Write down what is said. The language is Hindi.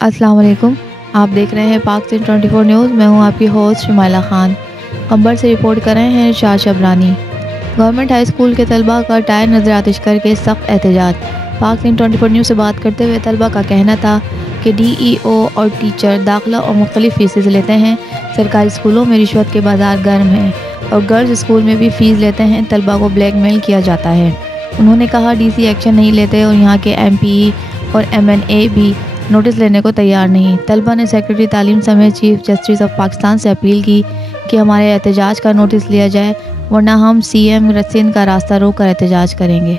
अस्सलाम वालेकुम। आप देख रहे हैं पाक सिंध 24 न्यूज़। मैं हूं आपकी होस्ट शुमाइला खान। अंबर से रिपोर्ट कर रहे हैं शाह शबरानी। गवर्नमेंट हाई स्कूल के तलबा का टायर नजर आतिश करके सख्त एहतजाज। पाक सिंध 24 न्यूज़ से बात करते हुए तलबा का कहना था कि DEO और टीचर दाखिला और मुख्तलिफ फ़ीसें लेते हैं। सरकारी स्कूलों में रिश्वत के बाजार गर्म हैं और गर्ल्स स्कूल में भी फ़ीस लेते हैं। तलबा को ब्लैकमेल किया जाता है। उन्होंने कहा DC एक्शन नहीं लेते और यहाँ के MP और MNA भी नोटिस लेने को तैयार नहीं। तलबा ने सेक्रेटरी तालीम समेत चीफ जस्टिस ऑफ पाकिस्तान से अपील की कि हमारे एहतजाज का नोटिस लिया जाए, वरना हम CM सिंध का रास्ता रोक कर एहतजाज करेंगे।